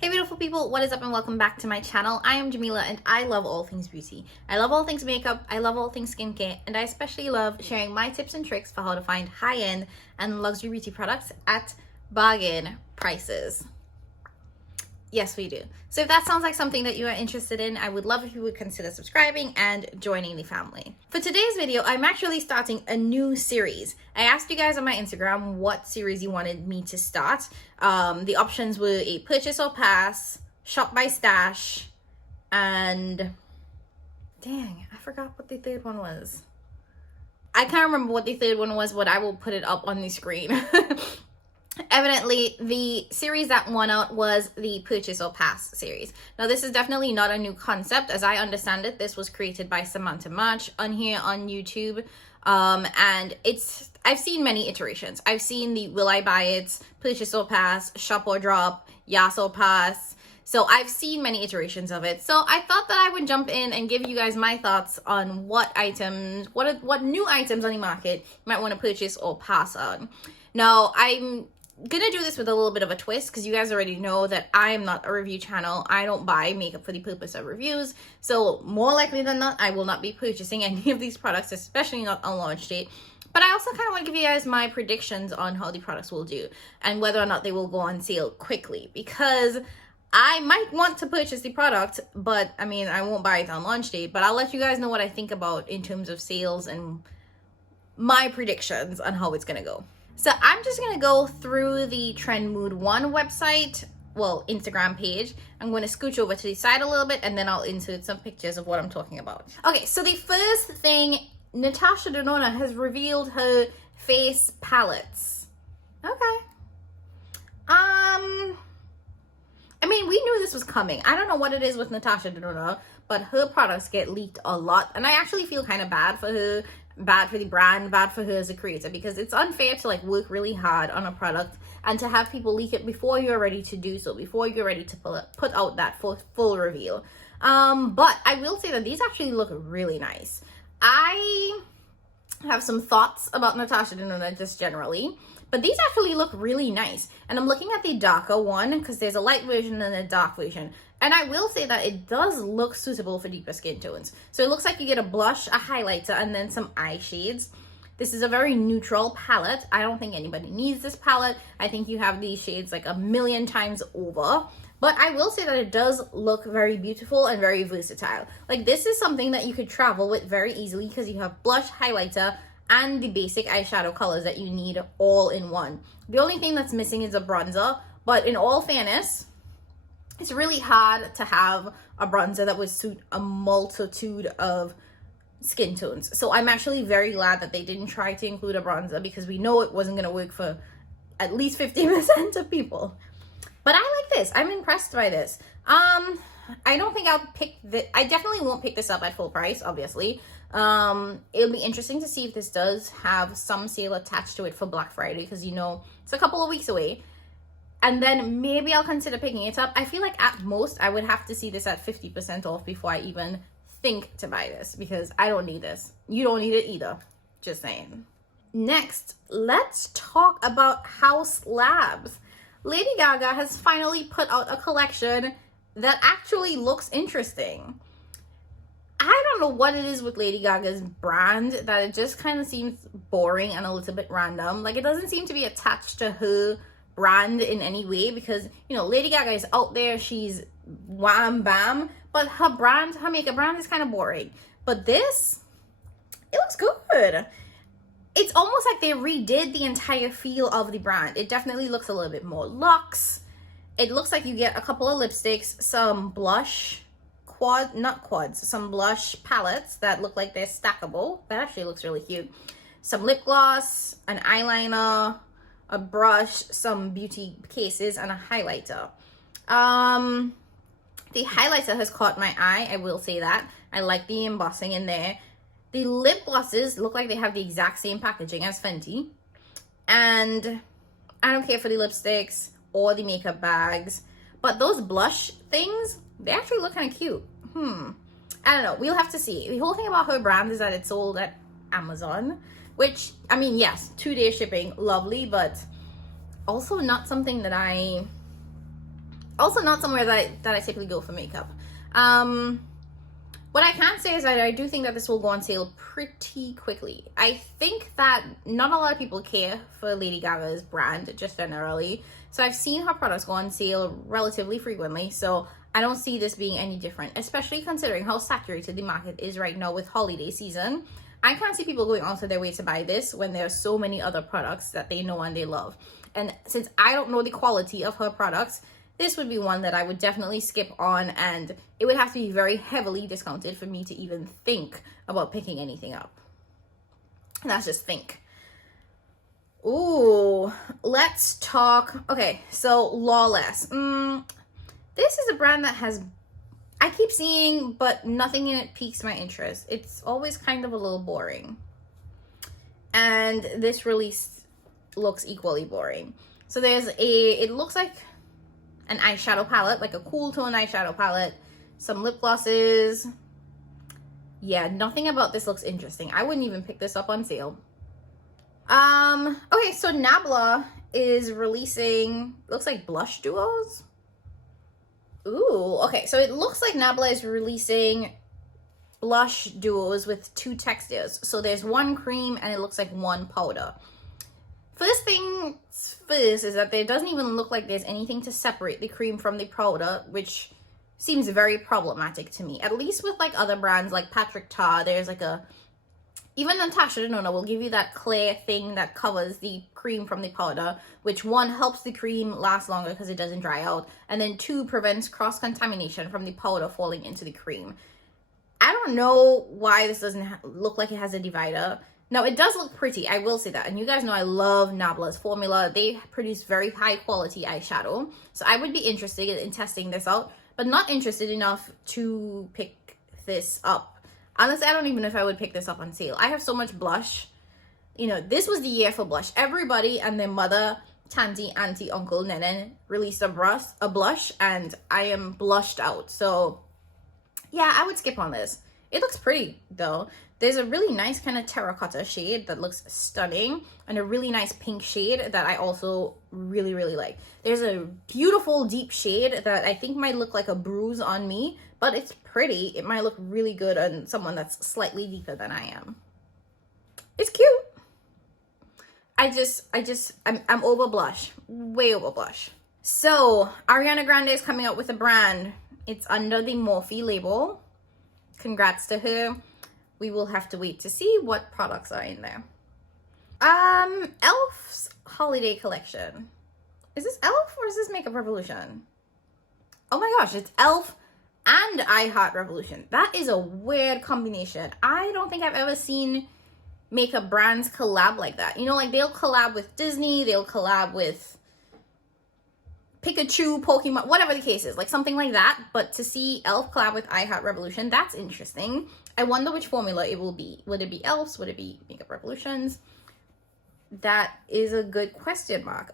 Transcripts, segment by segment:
Hey beautiful people, what is up and welcome back to my channel. I am Jamila and I love all things beauty. I love all things makeup, I love all things skincare, and I especially love sharing my tips and tricks for how to find high-end and luxury beauty products at bargain prices. Yes, we do. So if that sounds like something that you are interested in, I would love if you would consider subscribing and joining the family. For today's video, I'm actually starting a new series. I asked you guys on my Instagram what series you wanted me to start. The options were a purchase or pass, shop by stash, and dang, I forgot what the third one was. I can't remember what the third one was, but I will put it up on the screen. Evidently, the series that won out was the purchase or pass series. Now, this is definitely not a new concept. As I understand it, this was created by Samantha March on here on YouTube. And I've seen many iterations. I've seen the will I buy it, purchase or pass, shop or drop, yes or pass. So I've seen many iterations of it. So I thought that I would jump in and give you guys my thoughts on what items, what new items on the market you might want to purchase or pass on. Now, I'm gonna do this with a little bit of a twist because you guys already know that I am not a review channel. I don't buy makeup for the purpose of reviews, so more likely than not I will not be purchasing any of these products, especially not on launch date. But I also kind of want to give you guys my predictions on how the products will do and whether or not they will go on sale quickly, because I might want to purchase the product, but I mean, I won't buy it on launch date. But I'll let you guys know what I think about in terms of sales and my predictions on how it's gonna go. So I'm just going to go through the Trend Mood 1 website, well, Instagram page. I'm going to scooch over to the side a little bit and then I'll insert some pictures of what I'm talking about. Okay, so the first thing, Natasha Denona has revealed her face palettes. Okay. I mean, we knew this was coming. I don't know what it is with Natasha Denona, but her products get leaked a lot. And I actually feel kind of bad for her. Bad for the brand, bad for her as a creator, because it's unfair to like work really hard on a product and to have people leak it before you're ready to do so, before you're ready to put out that full reveal. But I will say that these actually look really nice. I have some thoughts about Natasha Denona just generally, but these actually look really nice. And I'm looking at the darker one because there's a light version and a dark version. And I will say that it does look suitable for deeper skin tones. So it looks like you get a blush, a highlighter, and then some eye shades. This is a very neutral palette. I don't think anybody needs this palette. I think you have these shades like a million times over. But I will say that it does look very beautiful and very versatile. Like, this is something that you could travel with very easily because you have blush, highlighter, and the basic eyeshadow colors that you need all in one. The only thing that's missing is a bronzer. But in all fairness, it's really hard to have a bronzer that would suit a multitude of skin tones. So I'm actually very glad that they didn't try to include a bronzer, because we know it wasn't going to work for at least 50% of people. But I like this. I'm impressed by this. I don't think I'll pick I definitely won't pick this up at full price, obviously. It'll be interesting to see if this does have some sale attached to it for Black Friday, because you know it's a couple of weeks away. And then maybe I'll consider picking it up. I feel like at most I would have to see this at 50% off before I even think to buy this, because I don't need this. You don't need it either. Just saying. Next, let's talk about Haus Labs. Lady Gaga has finally put out a collection that actually looks interesting. I don't know what it is with Lady Gaga's brand, that it just kind of seems boring and a little bit random. Like, it doesn't seem to be attached to her brand in any way, because you know Lady Gaga is out there, she's wham bam, but her makeup brand is kind of boring. But this, it looks good. It's almost like they redid the entire feel of the brand. It definitely looks a little bit more luxe. It looks like you get a couple of lipsticks, some blush some blush palettes that look like they're stackable. That actually looks really cute. Some lip gloss, an eyeliner, a brush, some beauty cases, and a highlighter. The highlighter has caught my eye, I will say that. I like the embossing in there. The lip glosses look like they have the exact same packaging as Fenty. And I don't care for the lipsticks or the makeup bags, but those blush things, they actually look kind of cute. I don't know. We'll have to see. The whole thing about her brand is that it's sold at Amazon, which, I mean, yes, 2-day shipping, lovely, but also not something that I Also not somewhere that I typically go for makeup. What I can say is that I do think that this will go on sale pretty quickly. I think that not a lot of people care for Lady Gaga's brand, just generally. So I've seen her products go on sale relatively frequently. So I don't see this being any different, especially considering how saturated the market is right now with holiday season. I can't see people going out of their way to buy this when there are so many other products that they know and they love. And since I don't know the quality of her products, this would be one that I would definitely skip on, and it would have to be very heavily discounted for me to even think about picking anything up. And that's just think. Ooh, let's talk. Okay, so Lawless. This is a brand that has, I keep seeing, but nothing in it piques my interest. It's always kind of a little boring. And this release looks equally boring. So it looks like an eyeshadow palette, like a cool tone eyeshadow palette, some lip glosses. Yeah, nothing about this looks interesting. I wouldn't even pick this up on sale. Okay, so Nabla is releasing, looks like blush duos. Ooh, okay, so it looks like Nabla is releasing blush duos with 2 textures. So there's one cream and it looks like one powder. First thing first is that there doesn't even look like there's anything to separate the cream from the powder, which seems very problematic to me. At least with like other brands like Patrick Ta, there's like even Natasha Denona will give you that clear thing that covers the cream from the powder, which 1 helps the cream last longer because it doesn't dry out, and then 2 prevents cross-contamination from the powder falling into the cream. I don't know why this doesn't look like it has a divider. Now, it does look pretty, I will say that. And you guys know I love Nabla's formula. They produce very high quality eyeshadow. So I would be interested in testing this out, but not interested enough to pick this up. Honestly, I don't even know if I would pick this up on sale. I have so much blush. You know, this was the year for blush. Everybody and their mother, tanty, auntie, uncle, nenen released a blush, and I am blushed out. So yeah, I would skip on this. It looks pretty though. There's a really nice kind of terracotta shade that looks stunning, and a really nice pink shade that I also really, really like. There's a beautiful deep shade that I think might look like a bruise on me, but it's pretty. It might look really good on someone that's slightly deeper than I am. It's cute. I'm over blush, way over blush. So Ariana Grande is coming out with a brand. It's under the Morphe label. Congrats to her. We will have to wait to see what products are in there. Elf's holiday collection. Is this Elf or is this Makeup Revolution? Oh my gosh, it's Elf and I Heart Revolution. That is a weird combination. I don't think I've ever seen makeup brands collab like that. You know, like they'll collab with Disney, they'll collab with Pikachu, Pokemon, whatever the case is, like something like that. But to see Elf collab with I Heart Revolution, that's interesting. I wonder which formula it will be. Would it be Elf's? Would it be Makeup Revolutions? That is a good question mark.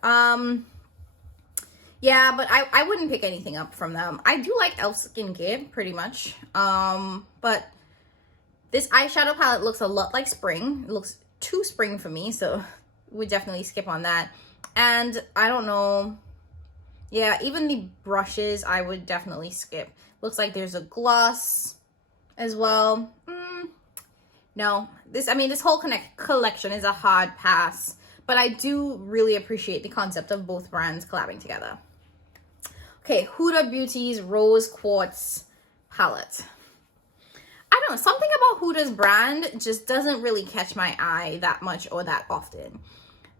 Yeah, but I wouldn't pick anything up from them. I do like Elf skincare pretty much. But this eyeshadow palette looks a lot like spring. It looks too spring for me, so we'd definitely skip on that. And I don't know. Yeah, even the brushes I would definitely skip. Looks like there's a gloss as well. No, this whole collection is a hard pass, but I do really appreciate the concept of both brands collabing together. Okay, Huda Beauty's Rose Quartz palette. I don't know, something about Huda's brand just doesn't really catch my eye that much or that often.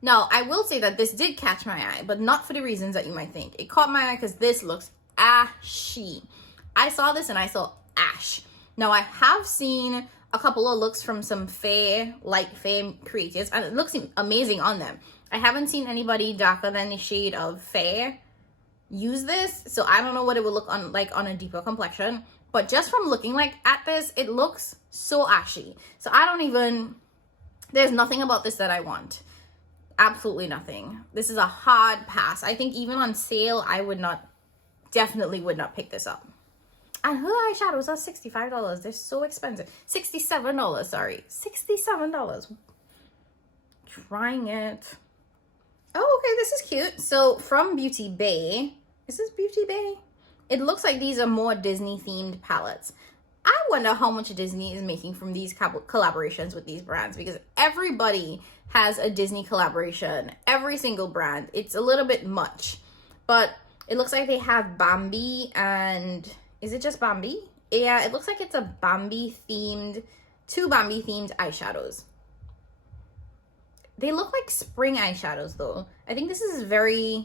Now, I will say that this did catch my eye, but not for the reasons that you might think. It caught my eye because this looks ashy. I saw this and I saw ash. Now, I have seen a couple of looks from some light fair creators, and it looks amazing on them. I haven't seen anybody darker than the shade of fair use this, so I don't know what it would look like on a deeper complexion. But just from looking at this, it looks so ashy. So there's nothing about this that I want. Absolutely nothing. This is a hard pass. I think even on sale, I definitely would not pick this up. And her eyeshadows are $65. They're so expensive. $67, sorry. $67. Trying it. Oh, okay, this is cute. So from Beauty Bay, Is this Beauty Bay? It looks like these are more Disney themed palettes. I wonder how much Disney is making from these collaborations with these brands, because everybody has a Disney collaboration, every single brand. It's a little bit much, but it looks like they have Bambi, and is it just Bambi? Yeah, it looks like it's a Bambi themed, 2 Bambi themed eyeshadows. They look like spring eyeshadows though. I think this is very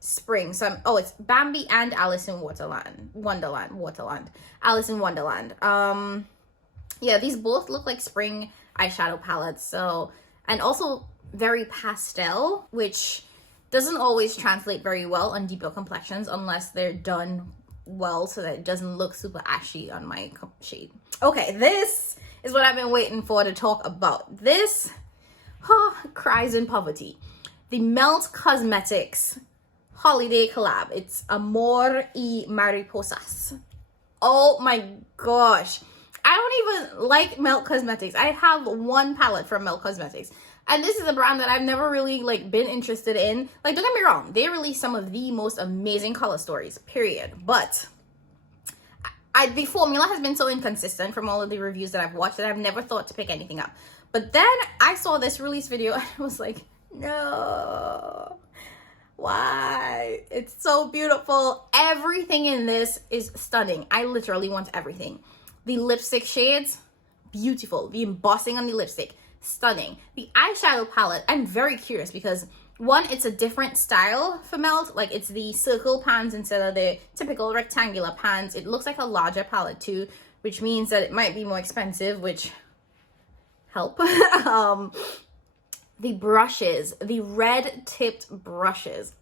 spring. So oh, it's Bambi and Alice in Wonderland. Alice in Wonderland. Yeah, these both look like spring eyeshadow palettes. So, and also very pastel, which doesn't always translate very well on deeper complexions unless they're done well so that it doesn't look super ashy on my shade. Okay, this is what I've been waiting for to talk about. This cries in poverty. The Melt Cosmetics holiday collab. It's Amor Y Mariposas. Oh my gosh. I don't even like Melt Cosmetics. I have one palette from Melt Cosmetics, and this is a brand that I've never really like been interested in. Like, don't get me wrong, they release some of the most amazing color stories, period. But the formula has been so inconsistent from all of the reviews that I've watched that I've never thought to pick anything up. But then I saw this release video and I was like, no, why? It's so beautiful. Everything in this is stunning. I literally want everything. The lipstick shades, beautiful. The embossing on the lipstick, stunning. The eyeshadow palette, I'm very curious because one, it's a different style for Melt. Like, it's the circle pans instead of the typical rectangular pans. It looks like a larger palette too, which means that it might be more expensive, which help. The brushes, the red tipped brushes,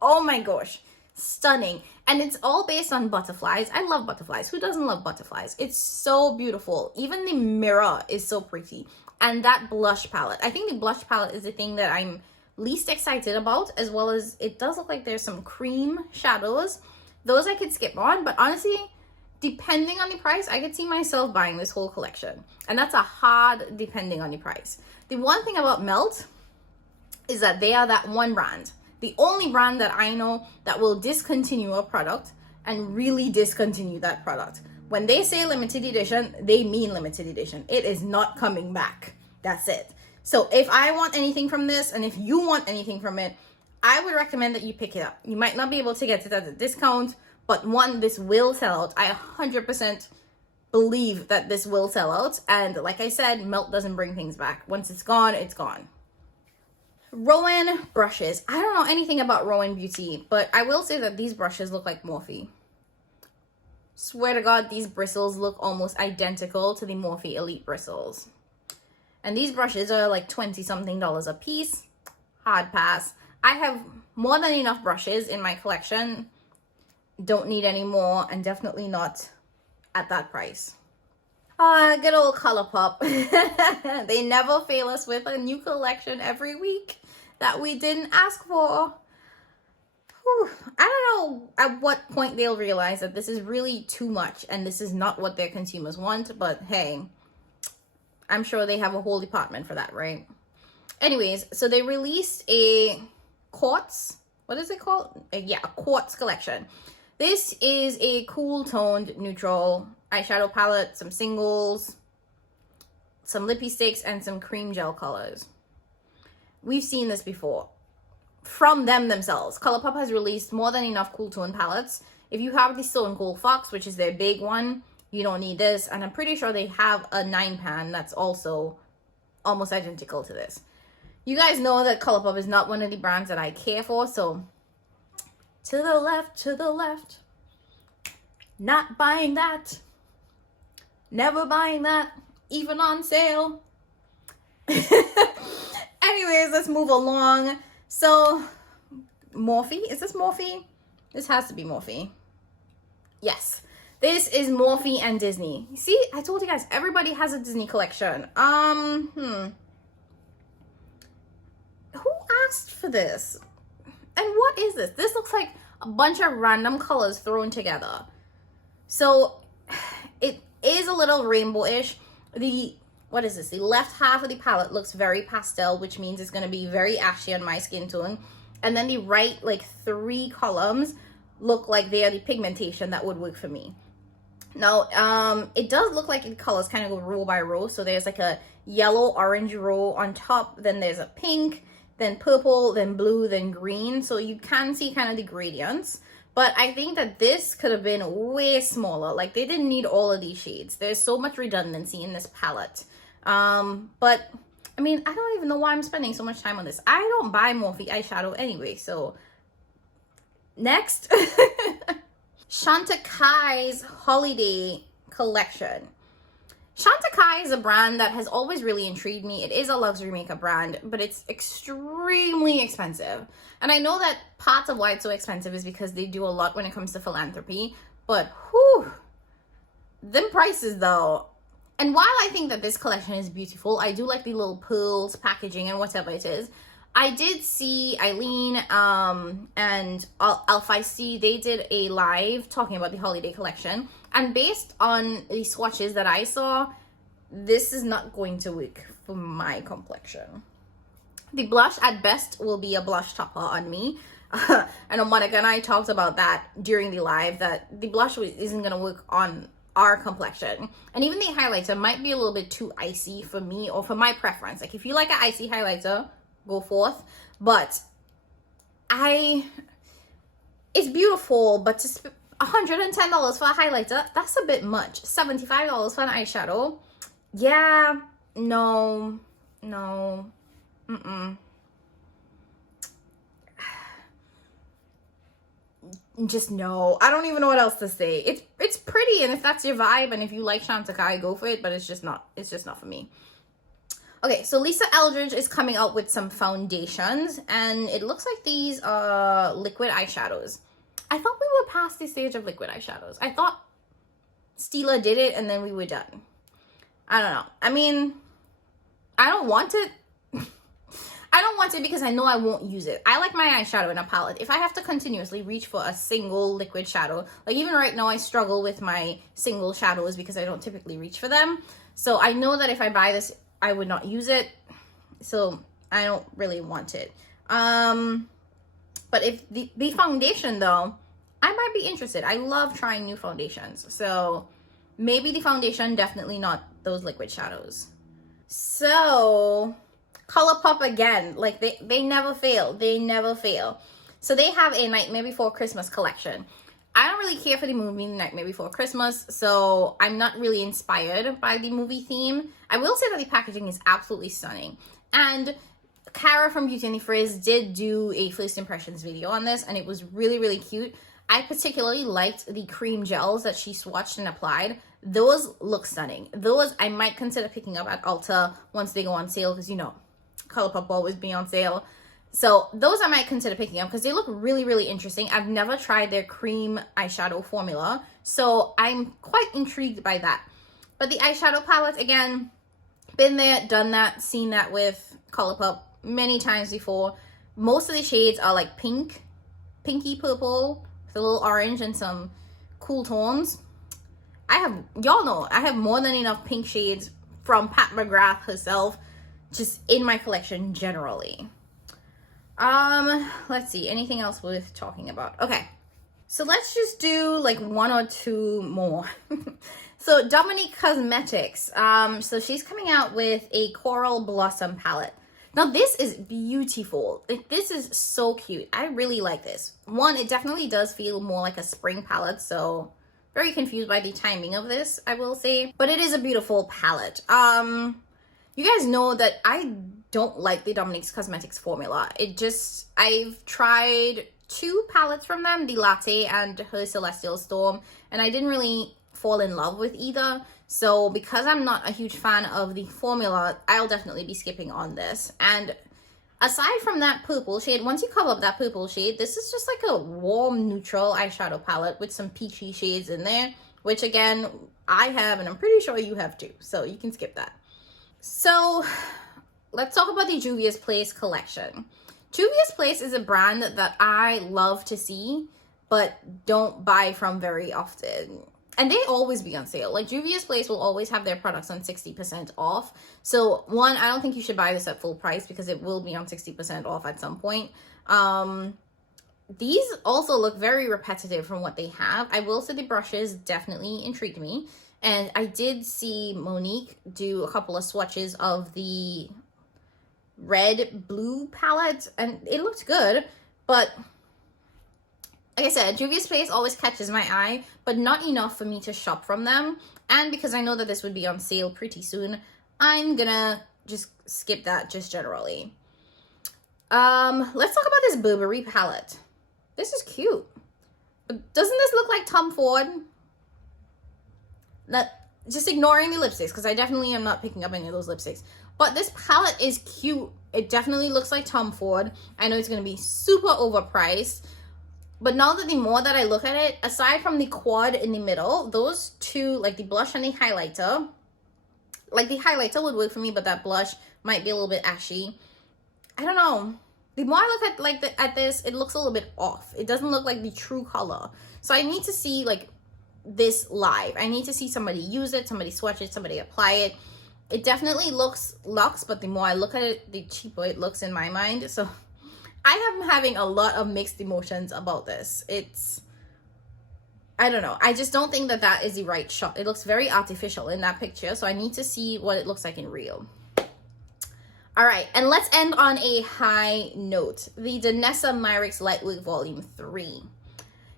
oh my gosh, stunning. And it's all based on butterflies. I love butterflies. Who doesn't love butterflies? It's so beautiful. Even the mirror is so pretty. And that blush palette, I think the blush palette is the thing that I'm least excited about, as well as it does look like there's some cream shadows. Those I could skip on, but honestly, depending on the price, I could see myself buying this whole collection. And that's a hard depending on the price. The one thing about Melt is that they are that one brand, the only brand that I know that will discontinue a product and really discontinue that product. When they say limited edition, they mean limited edition. It is not coming back. That's it. So if I want anything from this, and if you want anything from it, I would recommend that you pick it up. You might not be able to get it at a discount, but one, this will sell out. I 100% believe that this will sell out. And like I said, Melt doesn't bring things back. Once it's gone, it's gone. Rowan brushes. I don't know anything about Rowan Beauty, but I will say that these brushes look like Morphe. Swear to God, these bristles look almost identical to the Morphe Elite bristles. And these brushes are like $20-something a piece. Hard pass. I have more than enough brushes in my collection. Don't need any more, and definitely not at that price. Good old Colourpop. They never fail us with a new collection every week that we didn't ask for. Whew. I don't know at what point they'll realize that this is really too much and this is not what their consumers want, but hey, I'm sure they have a whole department for that, right? Anyways, so they released a Quartz, what is it called? Yeah, a Quartz collection. This is a cool toned neutral eyeshadow palette, some singles, some lippy sticks, and some cream gel colors. We've seen this before from them themselves. Colourpop has released more than enough cool tone palettes. If you have the Stone Cold Fox, which is their big one, you don't need this. And I'm pretty sure they have a 9-pan that's also almost identical to this. You guys know that Colourpop is not one of the brands that I care for, so to the left, not buying that, never buying that, even on sale. Anyways, let's move along. So, Morphe, is this Morphe? This has to be Morphe. Yes, this is Morphe and Disney. See, I told you guys, everybody has a Disney collection. Who asked for this? And what is this? This looks like a bunch of random colors thrown together. So it is a little rainbow-ish. What is this? The left half of the palette looks very pastel, which means it's going to be very ashy on my skin tone. And then the right, like 3 columns look like they are the pigmentation that would work for me. Now, it does look like the colors kind of go row by row. So there's like a yellow orange row on top, then there's a pink, then purple, then blue, then green. So you can see kind of the gradients. But I think that this could have been way smaller. Like, they didn't need all of these shades. There's so much redundancy in this palette. But I mean, I don't even know why I'm spending so much time on this. I don't buy Morphe eyeshadow anyway. So next. Chantecaille's holiday collection. Chantecaille is a brand that has always really intrigued me. It is a luxury makeup brand, but it's extremely expensive. And I know that part of why it's so expensive is because they do a lot when it comes to philanthropy. But whew, them prices though. And while I think that this collection is beautiful, I do like the little pearls packaging and whatever it is. I did see Eileen and Alfie, they did a live talking about the holiday collection. And based on the swatches that I saw, this is not going to work for my complexion. The blush at best will be a blush topper on me. I know Monica and I talked about that during the live, that the blush isn't going to work on our complexion. And even the highlighter might be a little bit too icy for me or for my preference. Like, if you like an icy highlighter, go forth. But it's beautiful, but to spend $110 for a highlighter, that's a bit much. $75 for an eyeshadow, yeah, no, just no. I don't even know what else to say. It's pretty, and if that's your vibe, and if you like Chantecaille, go for it, but it's just not for me. Okay, so Lisa Eldridge is coming out with some foundations, and it looks like these are liquid eyeshadows. I thought we were past the stage of liquid eyeshadows. I thought Stila did it, and then we were done. I don't know. I mean, I don't want it. I don't want it because I know I won't use it. I like my eyeshadow in a palette. If I have to continuously reach for a single liquid shadow, like even right now I struggle with my single shadows because I don't typically reach for them. So I know that if I buy this, I would not use it, so I don't really want it. But if the foundation though, I might be interested. I love trying new foundations, so maybe the foundation, definitely not those liquid shadows. So Colourpop again, like they never fail. They never fail. So they have a Nightmare Before Christmas collection. I don't really care for the movie Nightmare Before Christmas, so I'm not really inspired by the movie theme. I will say that the packaging is absolutely stunning. And Cara from Beauty and the Frizz did do a first impressions video on this, and it was really, really cute. I particularly liked the cream gels that she swatched and applied. Those look stunning. Those I might consider picking up at Ulta once they go on sale, because, you know, Colourpop will always be on sale. So those I might consider picking up because they look really, really interesting. I've never tried their cream eyeshadow formula, so I'm quite intrigued by that. But the eyeshadow palette, again, been there, done that, seen that with Colourpop many times before. Most of the shades are like pink, pinky purple with a little orange and some cool tones. Y'all know, I have more than enough pink shades from Pat McGrath herself just in my collection generally. Let's see, anything else worth talking about? Okay, so let's just do like one or two more. So Dominique Cosmetics, so she's coming out with a Coral Blossom palette. Now this is beautiful. Like, this is so cute. I really like this. One, it definitely does feel more like a spring palette, so very confused by the timing of this, I will say, but it is a beautiful palette. You guys know that I don't like the Dominique Cosmetics formula. I've tried two palettes from them, the Latte and her Celestial Storm, and I didn't really fall in love with either. So because I'm not a huge fan of the formula, I'll definitely be skipping on this. And aside from that purple shade, once you cover up that purple shade, this is just like a warm neutral eyeshadow palette with some peachy shades in there, which again, I have, and I'm pretty sure you have too. So you can skip that. So let's talk about the Juvia's Place collection. Juvia's Place is a brand that I love to see, but don't buy from very often. And they always be on sale. Like, Juvia's Place will always have their products on 60% off. So one, I don't think you should buy this at full price because it will be on 60% off at some point. these also look very repetitive from what they have. I will say the brushes definitely intrigued me. And I did see Monique do a couple of swatches of the red blue palette, and it looked good. But like I said, Juvia's Place always catches my eye, but not enough for me to shop from them. And because I know that this would be on sale pretty soon, I'm gonna just skip that just generally. Let's talk about this Burberry palette. This is cute. Doesn't this look like Tom Ford? That, just ignoring the lipsticks, because I definitely am not picking up any of those lipsticks. But this palette is cute. It definitely looks like Tom Ford. I know it's going to be super overpriced. But now that the more that I look at it, aside from the quad in the middle, those two, like the blush and the highlighter, like the highlighter would work for me, but that blush might be a little bit ashy. I don't know. The more I look at at this, it looks a little bit off. It doesn't look like the true color. So I need to see like this live. I need to see somebody use it, somebody swatch it, somebody apply it. It definitely looks luxe, but the more I look at it, the cheaper it looks in my mind. So I am having a lot of mixed emotions about this. I don't know. I just don't think that that is the right shot. It looks very artificial in that picture. So I need to see what it looks like in real. All right, and let's end on a high note. The Danessa Myricks Lightwork Volume 3.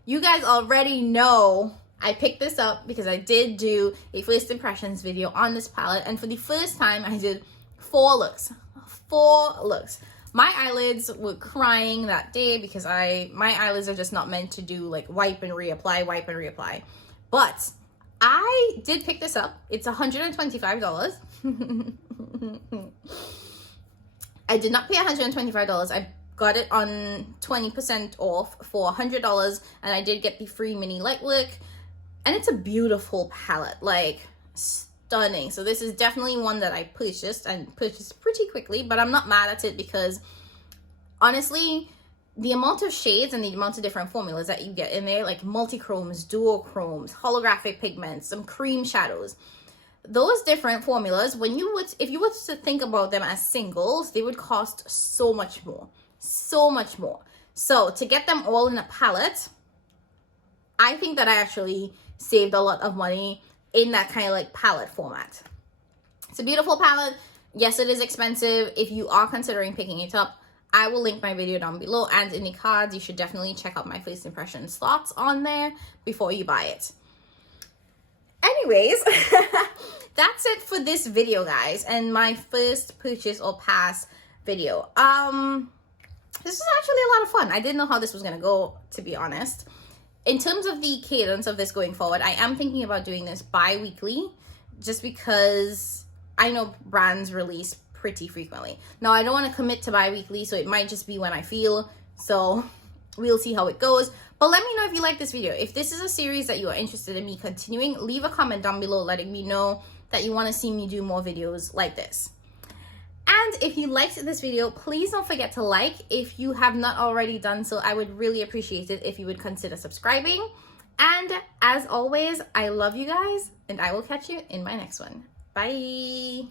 You guys already know I picked this up because I did do a first impressions video on this palette. And for the first time, I did 4 looks. 4 looks. My eyelids were crying that day because my eyelids are just not meant to do like wipe and reapply, wipe and reapply. But I did pick this up. It's $125. I did not pay $125. I got it on 20% off for $100, and I did get the free mini lightwork. And it's a beautiful palette, like stunning. So this is definitely one that I purchased pretty quickly, but I'm not mad at it because honestly, the amount of shades and the amount of different formulas that you get in there, like multi-chromes, duochromes, holographic pigments, some cream shadows, those different formulas, if you were to think about them as singles, they would cost so much more. So to get them all in a palette, I think that I actually saved a lot of money in that kind of like palette format. It's a beautiful palette. Yes, it is expensive. If you are considering picking it up, I will link my video down below and in the cards. You should definitely check out my first impressions thoughts on there before you buy it. Anyways, that's it for this video, guys, and my first purchase or pass video. This was actually a lot of fun. I didn't know how this was gonna go, to be honest. In terms of the cadence of this going forward, I am thinking about doing this bi-weekly just because I know brands release pretty frequently. Now, I don't want to commit to bi-weekly, so it might just be when I feel. So we'll see how it goes. But let me know if you like this video. If this is a series that you are interested in me continuing, leave a comment down below letting me know that you want to see me do more videos like this. And if you liked this video, please don't forget to like. If you have not already done so, I would really appreciate it if you would consider subscribing. And as always, I love you guys, and I will catch you in my next one. Bye!